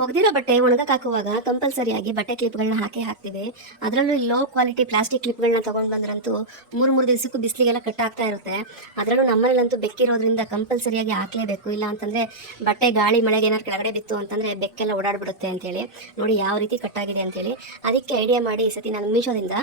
ಒಗೆದಿರೋ ಬಟ್ಟೆ ಒಣಗಕ್ಕೆ ಹಾಕುವಾಗ ಕಂಪಲ್ಸರಿಯಾಗಿ ಬಟ್ಟೆ ಕ್ಲಿಪ್ಗಳನ್ನ ಹಾಕ್ತೀವಿ. ಅದರಲ್ಲೂ ಲೋ ಕ್ವಾಲಿಟಿ ಪ್ಲಾಸ್ಟಿಕ್ ಕ್ಲಿಪ್ಗಳನ್ನ ತೊಗೊಂಡು ಬಂದ್ರಂತೂ ಮೂರು ದಿವಸಕ್ಕೂ ಬಿಸಿಲಿಗೆಲ್ಲ ಕಟ್ ಆಗ್ತಾ ಇರುತ್ತೆ. ಅದರಲ್ಲೂ ನಮ್ಮನೇಲಂತೂ ಬೆಕ್ಕಿರೋದ್ರಿಂದ ಕಂಪಲ್ಸರಿಯಾಗಿ ಹಾಕಲೇಬೇಕು. ಇಲ್ಲ ಅಂತಂದರೆ ಬಟ್ಟೆ ಗಾಳಿ ಮಳೆಗೆ ಏನಾದ್ರು ಕೆಳಗಡೆ ಬಿತ್ತು ಅಂತಂದರೆ ಬೆಕ್ಕೆಲ್ಲ ಓಡಾಡ್ಬಿಡುತ್ತೆ ಅಂತೇಳಿ. ನೋಡಿ ಯಾವ ರೀತಿ ಕಟ್ಟಾಗಿದೆ ಅಂತೇಳಿ. ಅದಕ್ಕೆ ಐಡಿಯಾ ಮಾಡಿ ಈ ಸತಿ ನಾನು ಮೀಶೋದಿಂದ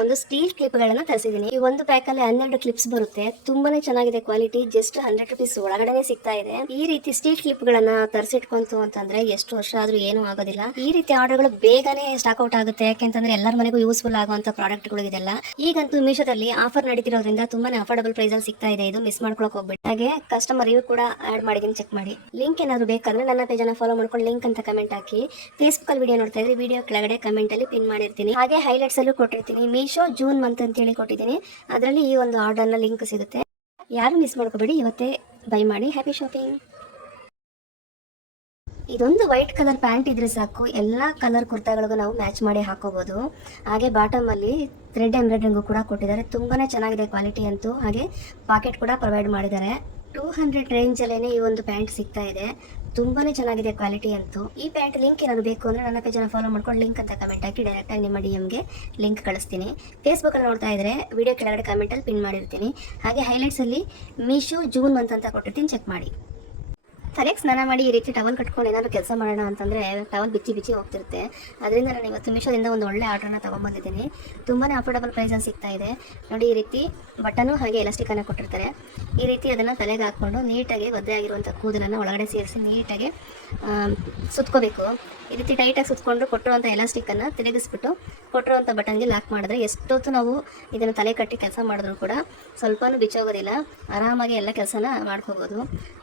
ಒಂದು ಸ್ಟೀಲ್ ಕ್ಲಿಪ್ಗಳನ್ನು ತರಿಸಿದ್ದೀನಿ. ಈ ಒಂದು ಪ್ಯಾಕಲ್ಲಿ 12 ಕ್ಲಿಪ್ಸ್ ಬರುತ್ತೆ. ತುಂಬಾನೇ ಚೆನ್ನಾಗಿದೆ ಕ್ವಾಲಿಟಿ. ಜಸ್ಟ್ 100 ರುಪೀಸ್ ಒಳಗಡೆ ಸಿಗ್ತಾ ಇದೆ. ಈ ರೀತಿ ಸ್ಟೀಲ್ ಕ್ಲಿಪ್ಗಳನ್ನ ತರಿಸಿಟ್ಕೊಂತು ಅಂತಂದ್ರೆ ಎಷ್ಟು ವರ್ಷ ಆದ್ರೂ ಏನೂ ಆಗೋದಿಲ್ಲ. ಈ ರೀತಿ ಆರ್ಡರ್ಗಳು ಬೇಗನೆ ಸ್ಟಾಕ್ ಔಟ್ ಆಗುತ್ತೆ. ಯಾಕೆಂತಂದ್ರೆ ಎಲ್ಲರ ಮನೆಗೂ ಯೂಸ್ಫುಲ್ ಆಗುವಂತ ಪ್ರಾಡಕ್ಟ್ಗಳು ಇದೆಲ್ಲ. ಈಗಂತೂ ಮೀಶೋದಲ್ಲಿ ಆಫರ್ ನಡೀತಿರೋದ್ರಿಂದ ತುಂಬಾನೇ ಅಫೋರ್ಡಬಲ್ ಪ್ರೈಸ್ ಅಲ್ಲಿ ಸಿಗ್ತಾ ಇದೆ. ಇದು ಮಿಸ್ ಮಾಡ್ಕೊಳಕ್ ಹೋಗ್ಬೇಡಿ. ಹಾಗೆ ಕಸ್ಟಮರ್ ರಿವ್ಯೂ ಕೂಡ ಆಡ್ ಮಾಡಿದೀನಿ, ಚೆಕ್ ಮಾಡಿ. ಲಿಂಕ್ ಏನಾದ್ರು ಬೇಕಾದ್ರೆ ನನ್ನ ಪೇಜ್ ಅನ್ನ ಫಾಲೋ ಮಾಡ್ಕೊಂಡು ಲಿಂಕ್ ಅಂತ ಕಮೆಂಟ್ ಹಾಕಿ. ಫೇಸ್ಬುಕ್ ಅಲ್ಲಿ ವಿಡಿಯೋ ನೋಡ್ತಾ ಇದ್ರೆ ವಿಡಿಯೋ ಕೆಳಗಡೆ ಕಮೆಂಟ್ ಅಲ್ಲಿ ಪಿನ್ ಮಾಡಿರ್ತೀನಿ. ಹಾಗೆ ಹೈಲೈಟ್ಸ್ ಅಲ್ಲೂ ಕೊಟ್ಟಿರ್ತೀನಿ. ಮೀಶೋ ಜೂನ್ ಮಂತ್ ಅಂತ ಹೇಳಿ ಕೊಟ್ಟಿದ್ದೀನಿ. ಅದರಲ್ಲಿ ಈ ಒಂದು ಆರ್ಡರ್ ನ ಲಿಂಕ್ ಸಿಗುತ್ತೆ. ಯಾರು ಮಿಸ್ ಮಾಡ್ಕೋಬೇಡಿ, ಇವತ್ತೇ ಬೈ ಮಾಡಿ. Happy shopping. ಇದೊಂದು ವೈಟ್ ಕಲರ್ ಪ್ಯಾಂಟ್ ಇದ್ರೆ ಸಾಕು, ಎಲ್ಲ ಕಲರ್ ಕುರ್ತಾಗಳಿಗೂ ನಾವು ಮ್ಯಾಚ್ ಮಾಡಿ ಹಾಕೋಬಹುದು. ಹಾಗೆ ಬಾಟಮ್ ಅಲ್ಲಿ ಥ್ರೆಡ್ ಎಂಬ್ರಾಯ್ಡ್ರಿಂಗು ಕೂಡ ಕೊಟ್ಟಿದ್ದಾರೆ. ತುಂಬಾನೇ ಚೆನ್ನಾಗಿದೆ ಕ್ವಾಲಿಟಿ ಅಂತೂ. ಹಾಗೆ ಪಾಕೆಟ್ ಕೂಡ ಪ್ರೊವೈಡ್ ಮಾಡಿದ್ದಾರೆ. 200 ರೇಂಜ್ ಅಲ್ಲೇನೆ ಈ ಒಂದು ಪ್ಯಾಂಟ್ ಸಿಗ್ತಾ ಇದೆ. ತುಂಬಾನೇ ಚೆನ್ನಾಗಿದೆ ಕ್ವಾಲಿಟಿ ಅಂತೂ. ಈ ಪ್ಯಾಂಟ್ ಲಿಂಕ್ ಏನಾದ್ರು ಬೇಕು ಅಂದ್ರೆ ನನ್ನ ಪೇಜನ್ನ ಫಾಲೋ ಮಾಡ್ಕೊಂಡು ಲಿಂಕ್ ಅಂತ ಕಮೆಂಟ್ ಹಾಕಿ. ಡೈರೆಕ್ಟ್ ಆಗಿ ನಿಮ್ಮ ಡಿಎಂಗೆ ಲಿಂಕ್ ಕಳಿಸ್ತೀನಿ. ಫೇಸ್ಬುಕ್ ಅಲ್ಲಿ ನೋಡ್ತಾ ಇದ್ರೆ ವಿಡಿಯೋ ಕೆಳಗಡೆ ಕಮೆಂಟ್ ಅಲ್ಲಿ ಪಿನ್ ಮಾಡಿರ್ತೀನಿ. ಹಾಗೆ ಹೈಲೈಟ್ಸ್ ಅಲ್ಲಿ ಮೀಶೋ ಜೂನ್ ಮಂತ್ ಅಂತ ಕೊಟ್ಟಿರ್ತೀನಿ, ಚೆಕ್ ಮಾಡಿ. ಸರಿಯಾಗಿ ಸ್ನಾನ ಮಾಡಿ ಈ ರೀತಿ ಟವಲ್ ಕಟ್ಕೊಂಡು ಏನಾದ್ರು ಕೆಲಸ ಮಾಡೋಣ ಅಂತಂದರೆ ಟವಲ್ ಬಿಚ್ಚಿ ಹೋಗ್ತಿರುತ್ತೆ. ಅದರಿಂದ ನಾನು ಇವತ್ತು ಮೀಶೋದಿಂದ ಒಂದು ಒಳ್ಳೆ ಆರ್ಡರ್ನ ತೊಗೊಂಬಂದಿದ್ದೀನಿ. ತುಂಬಾ ಅಫೋರ್ಡಬಲ್ ಪ್ರೈಸಲ್ಲಿ ಸಿಗ್ತಾ ಇದೆ. ನೋಡಿ, ಈ ರೀತಿ ಬಟನು ಹಾಗೆ ಎಲಾಸ್ಟಿಕನ್ನು ಕೊಟ್ಟಿರ್ತಾರೆ. ಈ ರೀತಿ ಅದನ್ನು ತಲೆಗೆ ಹಾಕ್ಕೊಂಡು ನೀಟಾಗಿ ಒದ್ದೆ ಆಗಿರುವಂಥ ಕೂದಲನ್ನು ಒಳಗಡೆ ಸೇರಿಸಿ ನೀಟಾಗಿ ಸುತ್ಕೋಬೇಕು. ಈ ರೀತಿ ಟೈಟಾಗಿ ಸುತ್ಕೊಂಡು ಕೊಟ್ಟಿರುವಂಥ ಎಲಾಸ್ಟಿಕನ್ನು ತಿರುಗಿಸ್ಬಿಟ್ಟು ಕೊಟ್ಟಿರುವಂಥ ಬಟನ್ಗೆ ಲಾಕ್ ಮಾಡಿದ್ರೆ ಎಷ್ಟೊತ್ತು ನಾವು ಇದನ್ನು ತಲೆ ಕಟ್ಟಿ ಕೆಲಸ ಮಾಡಿದ್ರು ಕೂಡ ಸ್ವಲ್ಪನೂ ಬಿಚ್ಚೋಗೋದಿಲ್ಲ. ಆರಾಮಾಗಿ ಎಲ್ಲ ಕೆಲಸನ ಮಾಡ್ಕೋಬೋದು.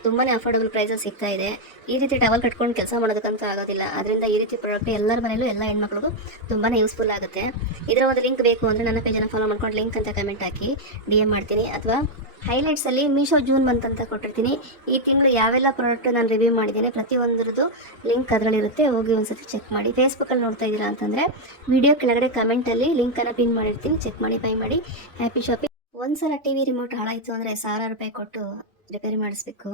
ತುಂಬಾ ಅಫೋರ್ಡಬಲ್ ಪ್ರೈಸಲ್ಲಿ ಸಿಗ್ತಾ ಇದೆ. ಈ ರೀತಿ ಟವಲ್ ಕಟ್ಕೊಂಡು ಕೆಲಸ ಮಾಡೋದಕ್ಕಂತೂ ಆಗೋದಿಲ್ಲ. ಅದರಿಂದ ಈ ರೀತಿ ಪ್ರಾಡಕ್ಟ್ ಎಲ್ಲರ ಮನೆಯಲ್ಲೂ ಎಲ್ಲ ಹೆಣ್ಮಕ್ಳಿಗೂ ತುಂಬಾ ಯೂಸ್ಫುಲ್ ಆಗುತ್ತೆ. ಇದರ ಒಂದು ಲಿಂಕ್ ಬೇಕು ಅಂದರೆ ನನ್ನ ಪೇಜನ್ನು ಫಾಲೋ ಮಾಡ್ಕೊಂಡು ಲಿಂಕ್ ಅಂತ ಕಮೆಂಟ್ ಹಾಕಿ DM ಮಾಡ್ತೀನಿ. ಅಥವಾ ಹೈಲೈಟ್ಸಲ್ಲಿ ಮೀಶೋ ಜೂನ್ ಮಂತ್ ಅಂತ ಕೊಟ್ಟಿರ್ತೀನಿ. ಈ ತಿಂಗಳು ಯಾವೆಲ್ಲ ಪ್ರಾಡಕ್ಟ್ ನಾನು ರಿವ್ಯೂ ಮಾಡಿದ್ದೇನೆ ಪ್ರತಿಯೊಂದರದ್ದು ಲಿಂಕ್ ಅದರಲ್ಲಿರುತ್ತೆ. ಹೋಗಿ ಒಂದ್ಸತಿ ಚೆಕ್ ಮಾಡಿ. ಫೇಸ್ಬುಕ್ಕಲ್ಲಿ ನೋಡ್ತಾ ಇದ್ದೀರಾ ಅಂತಂದರೆ ವಿಡಿಯೋ ಕೆಳಗಡೆ ಕಮೆಂಟಲ್ಲಿ ಲಿಂಕನ್ನು ಪಿನ್ ಮಾಡಿರ್ತೀನಿ, ಚೆಕ್ ಮಾಡಿ, ಬೈ ಮಾಡಿ. Happy shopping. ಒಂದ್ಸಲ TV ರಿಮೋಟ್ ಹಾಳಾಯಿತು ಅಂದರೆ 1000 ರೂಪಾಯಿ ಕೊಟ್ಟು ರಿಪೇರಿ ಮಾಡಿಸ್ಬೇಕು.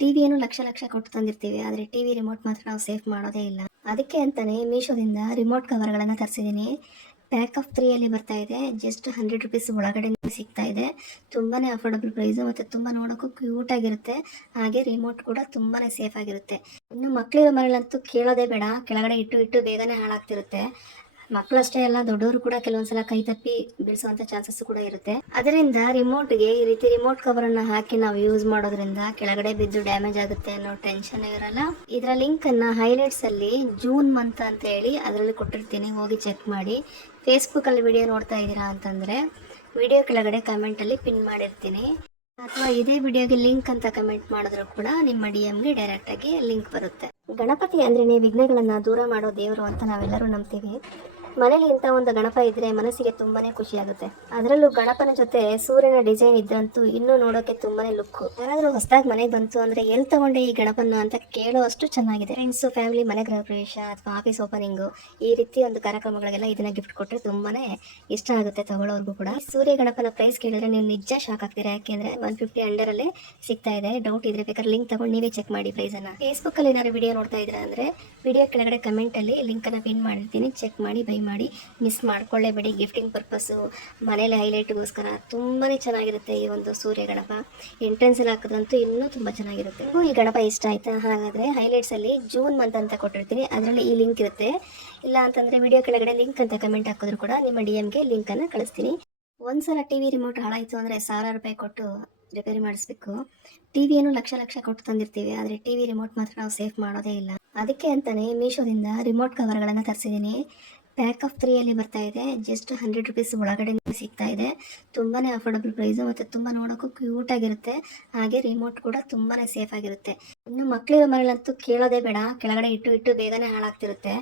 ಟಿವಿಯನ್ನು ಲಕ್ಷ ಕೊಟ್ಟು ತಂದಿರ್ತೀವಿ, ಆದರೆ TV ರಿಮೋಟ್ ಮಾತ್ರ ನಾವು ಸೇಫ್ ಮಾಡೋದೇ ಇಲ್ಲ. ಅದಕ್ಕೆ ಅಂತಾನೆ ಮೀಶೋದಿಂದ ರಿಮೋಟ್ ಕವರ್ಗಳನ್ನು ತರಿಸಿದ್ದೀನಿ. ಪ್ಯಾಕ್ ಆಫ್ 3 ಅಲ್ಲಿ ಬರ್ತಾ ಇದೆ. ಜಸ್ಟ್ 100 ರುಪೀಸ್ ಒಳಗಡೆ ಸಿಗ್ತಾ ಇದೆ. ತುಂಬಾನೇ ಅಫೋರ್ಡಬಲ್ ಪ್ರೈಸು ಮತ್ತು ತುಂಬ ನೋಡೋಕ್ಕೂ ಕ್ಯೂಟ್ ಆಗಿರುತ್ತೆ. ಹಾಗೆ ರಿಮೋಟ್ ಕೂಡ ತುಂಬಾನೇ ಸೇಫ್ ಆಗಿರುತ್ತೆ. ಇನ್ನು ಮಕ್ಕಳಿರೋ ಮನೆಯಲ್ಲಂತೂ ಕೇಳೋದೇ ಬೇಡ, ಕೆಳಗಡೆ ಇಟ್ಟು ಬೇಗನೆ ಹಾಳಾಗ್ತಿರುತ್ತೆ. ಮಕ್ಕಳಷ್ಟೇ ಅಲ್ಲ, ದೊಡ್ಡವರು ಕೂಡ ಕೆಲವೊಂದ್ಸಲ ಕೈ ತಪ್ಪಿ ಬೀಳಿಸುವಂತ ಚಾನ್ಸಸ್ ಕೂಡ ಇರುತ್ತೆ. ಅದರಿಂದ ರಿಮೋಟ್ಗೆ ಈ ರೀತಿ ರಿಮೋಟ್ ಕವರ್ ಅನ್ನ ಹಾಕಿ ನಾವು ಯೂಸ್ ಮಾಡೋದ್ರಿಂದ ಕೆಳಗಡೆ ಬಿದ್ದು ಡ್ಯಾಮೇಜ್ ಆಗುತ್ತೆ ಅನ್ನೋ ಟೆನ್ಷನ್ ಇರಲ್ಲ. ಇದರ ಲಿಂಕ್ ಅನ್ನ ಹೈಲೈಟ್ಸ್ ಅಲ್ಲಿ ಜೂನ್ ಮಂತ್ ಅಂತ ಹೇಳಿ ಅದರಲ್ಲಿ ಕೊಟ್ಟಿರ್ತೀನಿ, ಹೋಗಿ ಚೆಕ್ ಮಾಡಿ. ಫೇಸ್ಬುಕ್ ಅಲ್ಲಿ ವಿಡಿಯೋ ನೋಡ್ತಾ ಇದ್ದೀರಾ ಅಂತಂದ್ರೆ ವಿಡಿಯೋ ಕೆಳಗಡೆ ಕಮೆಂಟ್ ಅಲ್ಲಿ ಪಿನ್ ಮಾಡಿರ್ತೀನಿ. ಅಥವಾ ಇದೇ ವಿಡಿಯೋಗೆ ಲಿಂಕ್ ಅಂತ ಕಮೆಂಟ್ ಮಾಡಿದ್ರು ಕೂಡ ನಿಮ್ಮ DMಗೆ ಡೈರೆಕ್ಟ್ ಆಗಿ ಲಿಂಕ್ ಬರುತ್ತೆ. ಗಣಪತಿ ಅಂದ್ರೇನೆ ವಿಘ್ನಗಳನ್ನ ದೂರ ಮಾಡೋ ದೇವರು ಅಂತ ನಾವೆಲ್ಲರೂ ನಂಬ್ತೀವಿ. ಮನೇಲಿ ಇಂಥ ಒಂದು ಗಣಪ ಇದ್ರೆ ಮನಸ್ಸಿಗೆ ತುಂಬಾನೇ ಖುಷಿ ಆಗುತ್ತೆ. ಅದರಲ್ಲೂ ಗಣಪನ ಜೊತೆ ಸೂರ್ಯನ ಡಿಸೈನ್ ಇದ್ರಂತೂ ಇನ್ನೂ ನೋಡೋಕೆ ತುಂಬಾನೇ ಲುಕ್. ಯಾರಾದ್ರೂ ಹೊಸದಾಗಿ ಮನೆಗೆ ಬಂತು ಅಂದ್ರೆ ಎಲ್ಲಿ ತಗೊಂಡೆ ಈ ಗಣಪನ ಅಂತ ಕೇಳೋ ಅಷ್ಟು ಚೆನ್ನಾಗಿದೆ. ಫ್ರೆಂಡ್ಸ್, ಫ್ಯಾಮಿಲಿ, ಮನೆ ಗೃಹ ಪ್ರವೇಶ ಅಥವಾ ಆಫೀಸ್ ಓಪನಿಂಗು ಈ ರೀತಿ ಒಂದು ಕಾರ್ಯಕ್ರಮಗಳಿಗೆಲ್ಲ ಇದನ್ನ ಗಿಫ್ಟ್ ಕೊಟ್ಟರೆ ತುಂಬಾನೇ ಇಷ್ಟ ಆಗುತ್ತೆ ತಗೊಳ್ಳೋರ್ಗೂ ಕೂಡ. ಸೂರ್ಯ ಗಣಪನ ಪ್ರೈಸ್ ಕೇಳಿದ್ರೆ ನೀವು ನಿಜ ಶಾಕ್ ಆಗ್ತೀರಾ. ಯಾಕೆಂದ್ರೆ 150 ಅಂಡರಲ್ಲೇ ಸಿಗ್ತಾ ಇದೆ. ಡೌಟ್ ಇದ್ರೆ ಬೇಕಾದ್ರೆ ಲಿಂಕ್ ತಗೊಂಡು ನೀವೇ ಚೆಕ್ ಮಾಡಿ ಪ್ರೈಸ್ ಅನ್ನ. ಫೇಸ್ಬುಕ್ ಅಲ್ಲಿ ಏನಾದ್ರು ವಿಡಿಯೋ ನೋಡ್ತಾ ಇದ್ದೀರಾ ಅಂದ್ರೆ ವಿಡಿಯೋ ಕೆಳಗಡೆ ಕಮೆಂಟ್ ಅಲ್ಲಿ ಲಿಂಕ್ ಅನ್ನ ಪಿನ್ ಮಾಡಿರ್ತೀನಿ, ಚೆಕ್ ಮಾಡಿ, ಬೈ ಮಾಡಿ. ಮಿಸ್ ಮಾಡ್ಕೊಳ್ಳೇಬೇಡಿ. ಗಿಫ್ಟಿಂಗ್ ಪರ್ಪಸ್ಸು, ಮನೇಲಿ ಹೈಲೈಟ್ಗೋಸ್ಕರ ತುಂಬಾನೇ ಚೆನ್ನಾಗಿರುತ್ತೆ ಈ ಒಂದು ಸೂರ್ಯ ಗಣಪ. ಎಂಟ್ರೆನ್ಸ್ ಅಲ್ಲಿ ಹಾಕಿದ್ರಂತೂ ಇನ್ನೂ ತುಂಬಾ ಚೆನ್ನಾಗಿರುತ್ತೆ. ಈ ಗಣಪ ಇಷ್ಟ ಆಯ್ತಾ? ಹಾಗಾದ್ರೆ ಹೈಲೈಟ್ಸ್ ಅಲ್ಲಿ ಜೂನ್ ಮಂತ್ ಅಂತ ಕೊಟ್ಟಿರ್ತೀನಿ, ಅದರಲ್ಲಿ ಈ ಲಿಂಕ್ ಇರುತ್ತೆ. ಇಲ್ಲ ಅಂತಂದ್ರೆ ವಿಡಿಯೋ ಕೆಳಗಡೆ ಲಿಂಕ್ ಅಂತ ಕಮೆಂಟ್ ಹಾಕಿದ್ರು ಕೂಡ ನಿಮ್ಮ DMಗೆ ಲಿಂಕ್ ಅನ್ನ ಕಳಿಸ್ತೀನಿ. ಒಂದ್ಸಲ TV ರಿಮೋಟ್ ಹಾಳಾಯ್ತು ಅಂದ್ರೆ 1000 ರೂಪಾಯಿ ಕೊಟ್ಟು ರಿಪೇರಿ ಮಾಡಿಸ್ಬೇಕು. ಟಿವಿಯನ್ನು ಲಕ್ಷ ಕೊಟ್ಟು ತಂದಿರ್ತೀವಿ, ಆದರೆ TV ರಿಮೋಟ್ ಮಾತ್ರ ನಾವು ಸೇಫ್ ಮಾಡೋದೇ ಇಲ್ಲ. ಅದಕ್ಕೆ ಅಂತಾನೆ ಮೀಶೋದಿಂದ ರಿಮೋಟ್ ಕವರ್ಗಳನ್ನು ತರಿಸಿದ್ದೀನಿ. ಪ್ಯಾಕ್ ಆಫ್ 3 ಅಲ್ಲಿ ಬರ್ತಾ ಇದೆ. ಜಸ್ಟ್ 100 ರುಪೀಸ್ ಒಳಗಡೆ ಸಿಗ್ತಾ ಇದೆ. ತುಂಬಾನೇ ಅಫೋರ್ಡಬಲ್ ಪ್ರೈಸು ಮತ್ತು ತುಂಬ ನೋಡೋಕ್ಕೂ ಕ್ಯೂಟ್ ಆಗಿರುತ್ತೆ. ಹಾಗೆ ರಿಮೋಟ್ ಕೂಡ ತುಂಬಾನೇ ಸೇಫ್ ಆಗಿರುತ್ತೆ. ಇನ್ನು ಮಕ್ಕಳಿರೋ ಮನೆಯಲ್ಲಂತೂ ಕೇಳೋದೇ ಬೇಡ, ಕೆಳಗಡೆ ಇಟ್ಟು ಬೇಗನೆ ಹಾಳಾಗ್ತಿರುತ್ತೆ.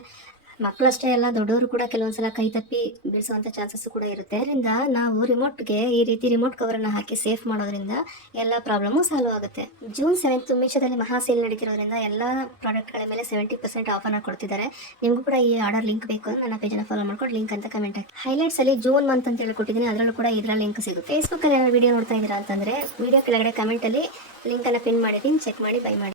ಮಕ್ಕಳಷ್ಟೇ ಅಲ್ಲ, ದೊಡ್ಡವರು ಕೂಡ ಕೆಲವೊಂದ್ಸಲ ಕೈ ತಪ್ಪಿ ಬೀಳಿಸುವಂತ ಚಾನ್ಸಸ್ ಕೂಡ ಇರುತ್ತೆ. ಅದರಿಂದ ನಾವು ರಿಮೋಟ್ಗೆ ಈ ರೀತಿ ರಿಮೋಟ್ ಕವರನ್ನು ಹಾಕಿ ಸೇಫ್ ಮಾಡೋದ್ರಿಂದ ಎಲ್ಲ ಪ್ರಾಬ್ಲಮ್ಮು ಸಾಲ್ವ್ ಆಗುತ್ತೆ. ಜೂನ್ 7 ಮೀಶೋದಲ್ಲಿ ಮಹಾ ಸೇಲ್ ನಡೀತಿರೋದ್ರಿಂದ ಎಲ್ಲ ಪ್ರಾಡಕ್ಟ್ಗಳ ಮೇಲೆ 70% ಆಫರ್ನ ಕೊಡ್ತಿದ್ದಾರೆ. ನಿಮಗೂ ಕೂಡ ಈ ಆರ್ಡರ್ ಲಿಂಕ್ ಬೇಕು ಅಂದ್ರೆ ನನ್ನ ಪೇಜನ್ನು ಫಾಲೋ ಮಾಡ್ಕೊಂಡು ಲಿಂಕ್ ಅಂತ ಕಮೆಂಟ್ ಹಾಕಿ. ಹೈಲೈಟ್ಸ್ ಅಲ್ಲಿ ಜೂನ್ ಮಂತ್ ಅಂತ ಹೇಳ್ಕೊಟ್ಟಿದ್ದೀನಿ, ಅದರಲ್ಲೂ ಕೂಡ ಇದರ ಲಿಂಕ್ ಸಿಗುತ್ತೆ. ಫೇಸ್ಬುಕ್ ಅಲ್ಲಿ ವಿಡಿಯೋ ನೋಡ್ತಾ ಇದ್ದೀರಾ ಅಂತಂದ್ರೆ ವಿಡಿಯೋ ಕೆಳಗಡೆ ಕಮೆಂಟ್ ಅಲ್ಲಿ ಲಿಂಕ್ ಅನ್ನ ಪಿನ್ ಮಾಡಿದ್ದೀನಿ, ಚೆಕ್ ಮಾಡಿ, ಬೈ ಮಾಡಿ.